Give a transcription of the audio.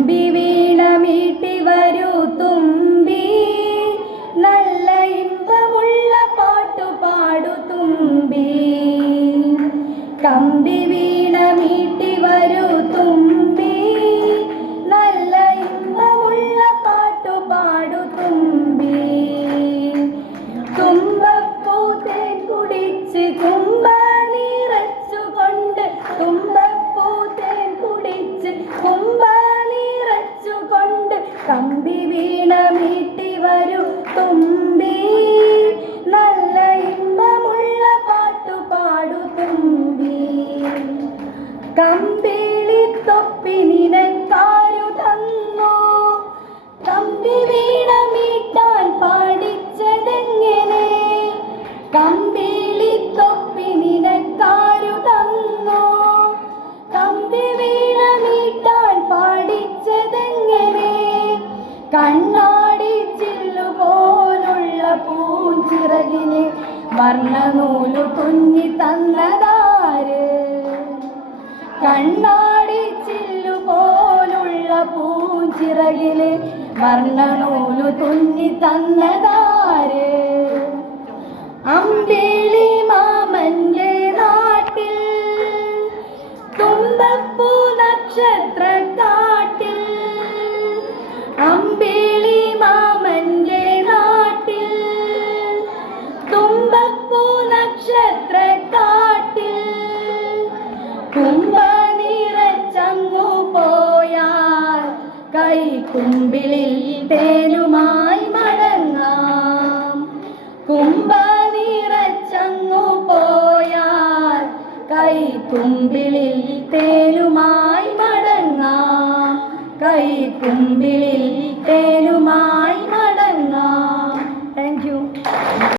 കമ്പി വീണ മീട്ടി വരൂ തുമ്പി, നല്ല ഇമ്പമുള്ള പാട്ടു പാടു തുമ്പി. കമ്പി വീണ മീട്ടി വരൂ തുമ്പി, നല്ല ഇമ്പമുള്ള പാട്ടു പാടു തുമ്പി. തുമ്പപ്പൂ തേൻ കുടിച്ച് കുമ്പ നിറച്ചുകൊണ്ട്, തുമ്പപ്പൂ തേൻ കുടിച്ച് കുമ്പ നിറച്ചുകൊണ്ട്, കമ്പി വീണ മീട്ടി വരൂ തുമ്പി, നല്ല ഇമ്പമുള്ള പാട്ടു പാടു തുമ്പി. കമ്പിളിത്തൊപ്പി നിനക്കാരു തന്നു, കമ്പി വീണ മീട്ടാൻ പാടിച്ചതെങ്ങനെ? കമ്പിളിത്തൊപ്പി നിനക്കാരു തന്നു, കമ്പി വീണ മീട്ടാൻ പാടിച്ചതെങ്ങനെ? കണ്ണാടി ചില്ലുപോലുള്ള പൂഞ്ചിറകിന് വർണ്ണനൂലു തുന്നി തന്നതാര്? കണ്ണാടി ചില്ലുപോലുള്ള പൂഞ്ചിറകിന് വർണ്ണനൂലു തുന്നി തന്നതാര്? അമ്പിളി മാമന്റെ നാട്ടിൽ, തുമ്പപ്പൂ നക്ഷത്രക്കാട്ടിൽ, അമ്പിളി മാമന്റെ നാട്ടിൽ, തുമ്പപ്പൂ നക്ഷത്രക്കാട്ടിൽ, കുമ്പ നിറച്ചങ്ങു പോയാൽ കൈക്കുമ്പിളിൽ തേനുമായി മടങ്ങാം. കുമ്പ നിറച്ചങ്ങു പോയാൽ കൈക്കുമ്പിളിൽ തേനുമായി മടങ്ങാം, കൈക്കുമ്പിളിൽ